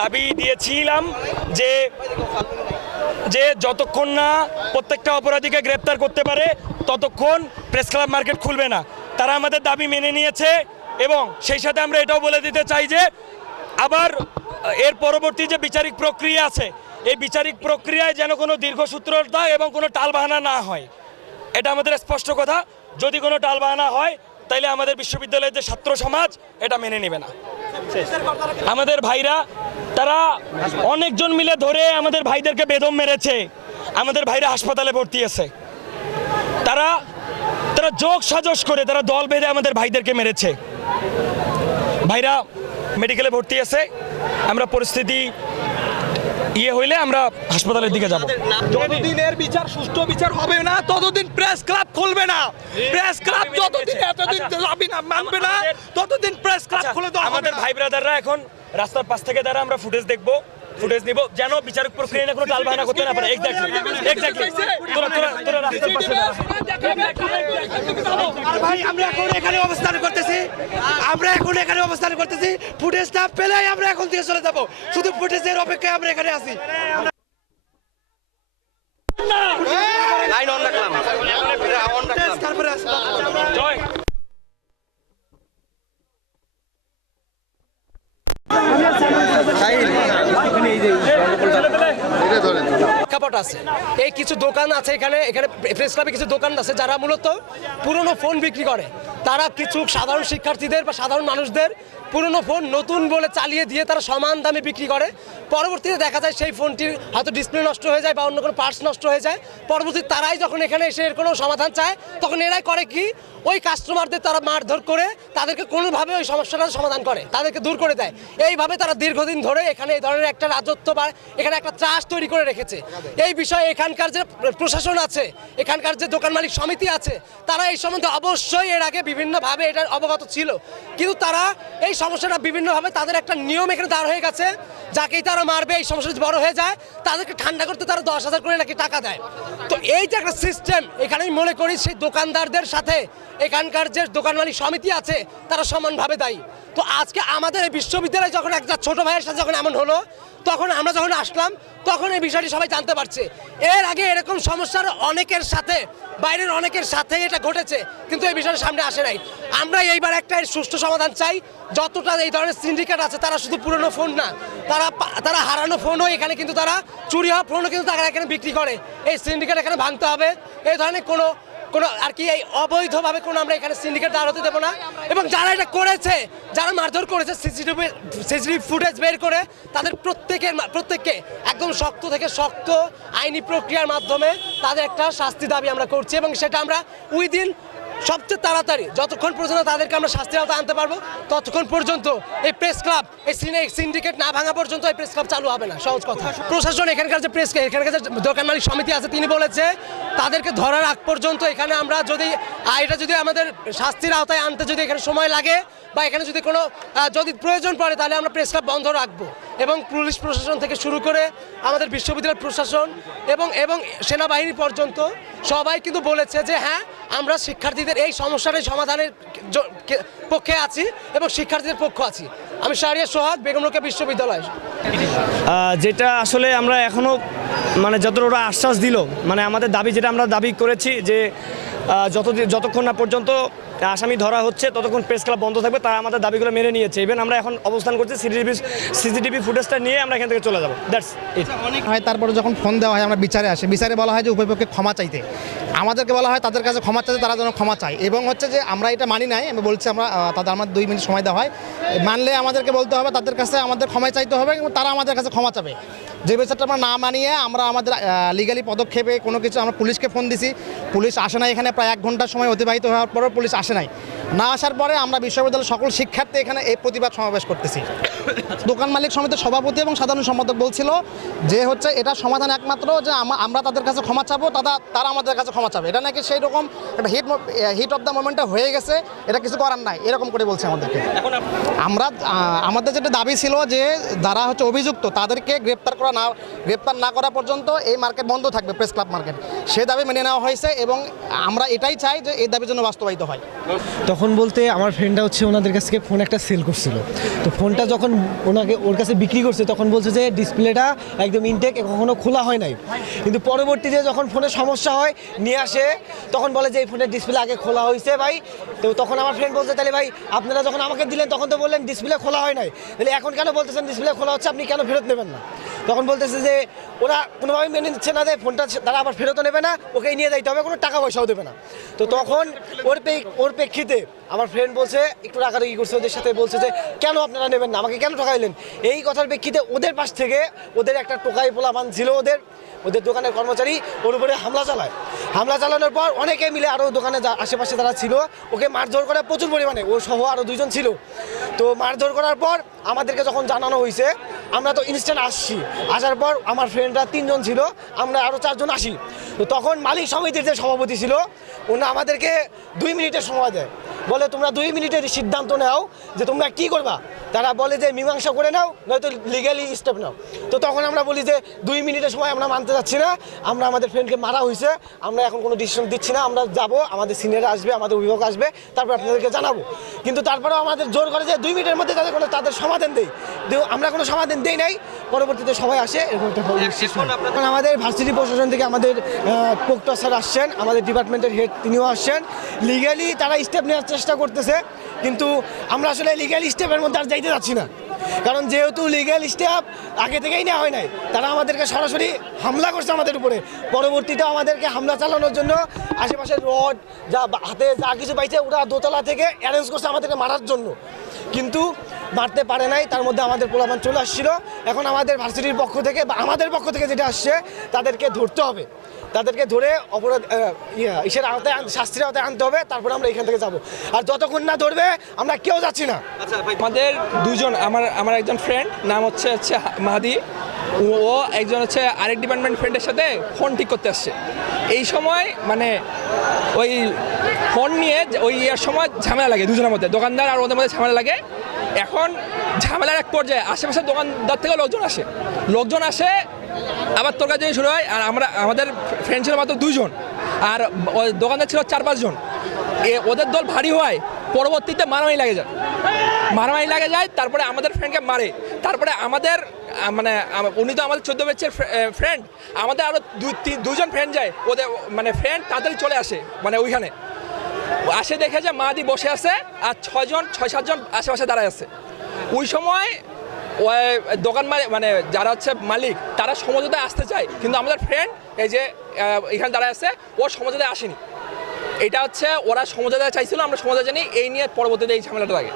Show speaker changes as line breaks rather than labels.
দাবি দিয়েছিলাম যে যে যতক্ষণ না প্রত্যেকটা অপরাধীকে গ্রেপ্তার করতে পারে, ততক্ষণ প্রেস ক্লাব মার্কেট খুলবে না। তারা আমাদের দাবি মেনে নিয়েছে এবং সেই সাথে আমরা এটাও বলে দিতে চাই যে, আবার এর পরবর্তী যে বিচারিক প্রক্রিয়া আছে, এই বিচারিক প্রক্রিয়ায় যেন কোনো দীর্ঘসূত্রতা এবং কোনো টালবাহানা না হয়। এটা আমাদের স্পষ্ট কথা। যদি কোনো টালবাহানা হয় তাইলে আমাদের বিশ্ববিদ্যালয়ের যে ছাত্র সমাজ এটা মেনে নেবে না। আমাদের ভাইরা তারা অনেকজন মিলে ধরে আমাদের ভাইদেরকে বেদম মেরেছে। আমাদের ভাইরা হাসপাতালে ভর্তি আছে তারা তারা যোগ সাজস করে তারা দল বেঁধে আমাদের ভাইদেরকে মেরেছে। ভাইরা মেডিকেলে ভর্তি আছে আমরা পরিস্থিতি ইয়ে হইলে আমরা হাসপাতালের দিকে যাব।
যতদিন এর বিচার সুষ্ঠু বিচার হবে না ততদিন প্রেস ক্লাব খুলবে না। প্রেস ক্লাব যতদিন এতদিন
আচ্ছা।
না মানবে না ততদিন প্রেস ক্লাব খুলে তো
আমাদের ভাই ব্রাদাররা এখন রাস্তার পাশ থেকে দাঁড়া আমরা ফুটেজ দেখব ফুটেজ নিব। যেন বিচারক প্রক্রিয়া কোনো কোনো টালবাহানা করতে না পারে।
ভাই, আমরা এখন এখানে অবস্থান করতেছি। আমরা এখন এখানে অবস্থান করতেছি। ফুটেজ আমরা এখন থেকে চলে যাব। শুধু ফুটেজের অপেক্ষায় আমরা এখানে আছি।
প্রেক্ষাপট আছে। এই কিছু দোকান আছে এখানে এখানে প্রেস ক্লাবে কিছু দোকান আছে যারা মূলত পুরনো ফোন বিক্রি করে। তারা কিছু সাধারণ শিক্ষার্থীদের বা সাধারণ মানুষদের পুরনো ফোন নতুন বলে চালিয়ে দিয়ে তারা সমান দামে বিক্রি করে। পরবর্তীতে দেখা যায় সেই ফোনটির হয়তো ডিসপ্লে নষ্ট হয়ে যায় বা অন্য কোনো পার্টস নষ্ট হয়ে যায়। পরবর্তীতে তারাই যখন এখানে এসে এর কোনো সমাধান চায়, তখন এরাই করে কি, ওই কাস্টমারদের তারা মারধর করে তাদেরকে কোনোভাবে ওই সমস্যাটার সমাধান করে, তাদেরকে দূর করে দেয়। এইভাবে তারা দীর্ঘদিন ধরে এখানে এই ধরনের একটা রাজত্ব বা এখানে একটা চাষ তৈরি করে রেখেছে। এই বিষয়ে এখানকার যে প্রশাসন আছে, এখানকার যে দোকান মালিক সমিতি আছে, তারা এই সম্বন্ধে অবশ্যই এর আগে বিভিন্নভাবে এটা অবগত ছিল। কিন্তু তারা এই সমস্যাটা বিভিন্নভাবে তাদের একটা নিয়ম এখানে দাঁড় হয়ে গেছে। যাকেই তারা মারবে, এই সমস্যাটি বড় হয়ে যায়, তাদেরকে ঠান্ডা করতে তারা দশ হাজার করে নাকি টাকা দেয়। তো এই যে একটা সিস্টেম এখানে আমি মনে করি সেই দোকানদারদের সাথে এখানকার যে দোকান মালিক সমিতি আছে, তারা সমানভাবে দায়ী। তো আজকে আমাদের এই বিশ্ববিদ্যালয়ে যখন একটা ছোট ভাইয়ের সাথে যখন এমন হলো, তখন আমরা যখন আসলাম, তখন এই বিষয়টি সবাই জানতে পারছে। এর আগে এরকম সমস্যার অনেকের সাথে, বাইরের অনেকের সাথে এটা ঘটেছে, কিন্তু এই বিষয়টা সামনে আসে নাই। আমরা এইবার একটা সুষ্ঠু সমাধান চাই। যতটা এই ধরনের সিন্ডিকেট আছে, তারা শুধু পুরনো ফোন না, তারা তারা হারানো ফোনও এখানে কিন্তু তারা, চুরি হওয়া ফোনও কিন্তু তারা এখানে বিক্রি করে। এই সিন্ডিকেট এখানে ভাঙতে হবে। এই ধরনের কোনো কোনো আর কি এই অবৈধভাবে কোনো আমরা এখানে সিন্ডিকেট দাঁড় হতে দেবো না। এবং যারা এটা করেছে, যারা মারধর করেছে সিসিটিভি সিসিটিভি ফুটেজ বের করে, তাদের প্রত্যেকের প্রত্যেককে একদম শক্ত থেকে শক্ত আইনি প্রক্রিয়ার মাধ্যমে তাদের একটা শাস্তি দাবি আমরা করছি এবং সেটা আমরা উইদিন সবচেয়ে তাড়াতাড়ি যতক্ষণ পর্যন্ত তাদেরকে আমরা শাস্তির আওতায় আনতে পারব ততক্ষণ পর্যন্ত এই প্রেস ক্লাব এই সিন্ডিকেট না ভাঙা পর্যন্ত এই প্রেস ক্লাব চালু হবে না। সহজ কথা। প্রশাসন এখানকার যে প্রেস এখানকার যে দোকান মালিক সমিতি আছে তিনি বলেছে তাদেরকে ধরার আগ পর্যন্ত এখানে আমরা যদি এটা যদি আমাদের শাস্তির আওতায় আনতে যদি এখানে সময় লাগে বা এখানে যদি কোনো যদি প্রয়োজন পড়ে, তাহলে আমরা প্রেস ক্লাব বন্ধ রাখব। এবং পুলিশ প্রশাসন থেকে শুরু করে আমাদের বিশ্ববিদ্যালয় প্রশাসন এবং এবং সেনাবাহিনী পর্যন্ত সবাই কিন্তু বলেছে যে হ্যাঁ আমরা শিক্ষার্থীদের এই সমস্যাটার সমাধানের পক্ষে আছি এবং শিক্ষার্থীদের পক্ষ আছি। আমি সারিয়া সোহাগ, বেগম বিশ্ববিদ্যালয়।
যেটা আসলে আমরা এখনও মানে যত ওরা আশ্বাস দিল মানে আমাদের দাবি যেটা আমরা দাবি করেছি যে যতদিন যতক্ষণ না পর্যন্ত আসামি ধরা হচ্ছে, ততক্ষণ প্রেস ক্লাব বন্ধ থাকবে, তারা আমাদের দাবিগুলো মেনে নিয়েছে। ইভেন আমরা এখন অবস্থান করছি সিসিটিভি সিসিটিভি ফুটেজটা নিয়ে আমরা এখান থেকে চলে যাব। দ্যাটস ইট
হয়, তারপরে যখন ফোন দেওয়া হয়, আমরা বিচারে আসি। বিচারে বলা হয় যে উভয়পক্ষে ক্ষমা চাইতে। আমাদেরকে বলা হয়, তাদের কাছে ক্ষমা চাইতে, তারা যেন ক্ষমা চায়। এবং হচ্ছে যে, আমরা এটা মানি নাই, আমি বলছি আমরা তাদের আমার দুই মিনিট সময় দেওয়া হয়। মানলে আমাদেরকে বলতে হবে, তাদের কাছে আমাদের ক্ষমা চাইতে হবে এবং তারা আমাদের কাছে ক্ষমা চাবে। যে বিষয়টা আমরা না মানিয়ে আমরা আমাদের লিগালি পদক্ষেপে কোনো কিছু আমরা পুলিশকে ফোন দিছি। পুলিশ আসে নাই এখানে প্রায় এক ঘণ্টার সময় অতিবাহিত হওয়ার পরেও পুলিশ আসে নাই। না আসার পরে আমরা বিশ্ববিদ্যালয়ের সকল শিক্ষার্থী এখানে এই প্রতিবাদ সমাবেশ করতেছি। দোকান মালিক সমিতির সভাপতি এবং সাধারণ সম্পাদক বলছিল যে হচ্ছে এটা সমাধান একমাত্র যে আমরা তাদের কাছে ক্ষমা চাবো তারা তারা আমাদের কাছে ক্ষমা চাবে। এটা নাকি সেই রকম একটা হিট হিট অফ দ্য মোমেন্টটা হয়ে গেছে এটা কিছু করার নাই। এরকম করে বলছে আমাদেরকে। আমরা আমাদের যেটা দাবি ছিল যে যারা হচ্ছে অভিযুক্ত তাদেরকে গ্রেপ্তার করা না গ্রেপ্তার না করা পর্যন্ত এই মার্কেট বন্ধ থাকবে প্রেস ক্লাব মার্কেট। সে দাবি মেনে নেওয়া হয়েছে এবং আমরা এটাই চাই যে এই দাবির জন্য বাস্তবায়িত হয়।
তখন বলতে আমার ফ্রেন্ডটা হচ্ছে ওনাদের কাছ থেকে ফোন একটা সেল করছিল। তো ফোনটা যখন ওনাকে, ওর কাছে বিক্রি করছে, তখন বলছে যে ডিসপ্লেটা একদম ইনটেক কখনো খোলা হয় নাই। কিন্তু পরবর্তীতে যখন ফোনের সমস্যা হয়, নিয়ে আসে, তখন বলে যে এই ফোনের ডিসপ্লে আগে খোলা হয়েছে ভাই। তো তখন আমার ফ্রেন্ড বলছে, তাহলে ভাই, আপনারা যখন আমাকে দিলেন, তখন তো বললেন ডিসপ্লে খোলা হয় নাই। তাহলে এখন কেন বলতেছেন ডিসপ্লে খোলা হচ্ছে? আপনি কেন ফেরত নেবেন না? তখন বলতেছে যে, ওরা কোনোভাবেই মেনে নিচ্ছে না যে ফোনটা তারা আবার ফেরতও নেবে না, ওকেই নিয়ে যাইতে হবে, কোনো টাকা পয়সাও দেবে না। তো তখন ওর পে ওর প্রেক্ষিতে আমার ফ্রেন্ড বলছে, একটু রাগারাগি করছে ওদের সাথে, বলছে যে, কেন আপনারা নেবেন না? আমাকে কেন ঠকাইলেন? এই কথার প্রেক্ষিতে ওদের পাশ থেকে ওদের একটা টোকাই পোলাপান ছিল ওদের। ওদের দোকানের কর্মচারী ওর উপরে হামলা চালায়। হামলা চালানোর পর অনেকে মিলে আরও দোকানে আশেপাশে যারা ছিল, ওকে মারধর করে প্রচুর পরিমাণে। ও সহ আরও দুজন ছিল। তো মারধর করার পর আমাদেরকে যখন জানানো হয়েছে আমরা তো ইনস্ট্যান্ট আসছি। আসার পর আমার ফ্রেন্ডরা তিনজন ছিল, আমরা আরও চারজন আসি। তো তখন মালিক সমিতির যে সভাপতি ছিল ওনা আমাদেরকে দুই মিনিটের সময় দেয় বলে তোমরা দুই মিনিটের সিদ্ধান্ত নাও যে তোমরা কি করবা। তারা বলে যে মীমাংসা করে নাও নয়তো লিগালি স্টেপ নাও। তো তখন আমরা বলি যে দুই মিনিটের সময় আমরা মানতে যাচ্ছি না। আমরা আমাদের ফ্রেন্ডকে মারা হয়েছে আমরা এখন কোনো ডিসিশন দিচ্ছি না। আমরা যাব আমাদের সিনিয়র আসবে আমাদের অভিভাবক আসবে তারপর আপনাদেরকে জানাব। কিন্তু তারপরেও আমাদের জোর করে যে দুই মিনিটের মধ্যে তাদের কোনো তাদের সমাধান দেই। আমরা কোনো সমাধান দেই নাই। পরবর্তীতে সবাই আসে এরকম একটা আমাদের ভার্সিটি প্রশাসন থেকে আমাদের পোক্টর স্যার আসছেন। আমাদের ডিপার্টমেন্টের হেড তিনিও আসছেন। লিগালি তারা স্টেপ নেওয়ার চেষ্টা করতেছে, কিন্তু আমরা আসলে লিগাল স্টেপের মধ্যে আর যাইতে যাচ্ছি না। কারণ যেহেতু লিগ্যাল স্টেপ আগে থেকেই নেওয়া হয় নাই, তারা আমাদেরকে সরাসরি হামলা করছে আমাদের উপরে। পরবর্তীতে আমাদেরকে হামলা চালানোর জন্য আশেপাশের রড, যা হাতে যা কিছু পাইছে, ওরা দোতলা থেকে অ্যারেঞ্জ করছে আমাদেরকে মারার জন্য। কিন্তু মারতে পারে নাই, তার মধ্যে আমাদের পোলাপান চলে আসছিল। এখন আমাদের ভার্সিটির পক্ষ থেকে বা আমাদের পক্ষ থেকে যেটা আসছে, তাদেরকে ধরতে হবে। তাদেরকে ধরে অপরাধ ইয়া, ইসের আওতায় আন- শাস্তির আওতায় আনতে হবে তারপরে আমরা এখান থেকে যাব। আর যতক্ষণ না ধরবে আমরা কেউ যাচ্ছি না।
আমাদের দুজন আমার আমার একজন ফ্রেন্ড নাম হচ্ছে হচ্ছে মাহাদি। ও- ও একজন হচ্ছে আরেক ডিপার্টমেন্ট ফ্রেন্ডের সাথে ফোন ঠিক করতে আসছে। এই সময় মানে ওই ফোন নিয়ে ওই ইয়ার সময় ঝামেলা লাগে দুজনের মধ্যে দোকানদার আর ওদের মধ্যে ঝামেলা লাগে। এখন ঝামেলার এক পর্যায়ে আশেপাশের দোকানদার থেকে লোকজন আসে। লোকজন আসে আবার তোর কাছে শুরু হয়, আর আমরা, আমাদের ফ্রেন্ড ছিল মাত্র দুজন আর দোকানদার ছিল চার পাঁচজন। এ, ওদের দল ভারী হওয়ায় পরবর্তীতে মারামারি লাগে যায়। মারামারি লাগে যায়, তারপরে আমাদের ফ্রেন্ডকে মারে। তারপরে আমাদের মানে উনি তো আমাদের চোদ্দ বেচের ফ্রেন্ড আমাদের আরও দুই, তিন দুজন ফ্রেন্ড যায়। ওদের মানে ফ্রেন্ড তাড়াতাড়ি চলে আসে মানে ওইখানে। আসে দেখে যে মাদি বসে আছে, আর ছয়জন, ছয়, সাতজন আশেপাশে দাঁড়ায় আছে। ওই সময় দোকান মানে যারা হচ্ছে মালিক, তারা সমঝোতায় আসতে চায়। কিন্তু আমাদের ফ্রেন্ড এই যে এখানে দাঁড়ায় আছে, ও সমঝোতায় আসেনি। এটা হচ্ছে, ওরা সমঝোতায় চাইছিল, আমরা সমঝোতা জানি, এই নিয়ে পরবর্তীতে এই ঝামেলাটা লাগে।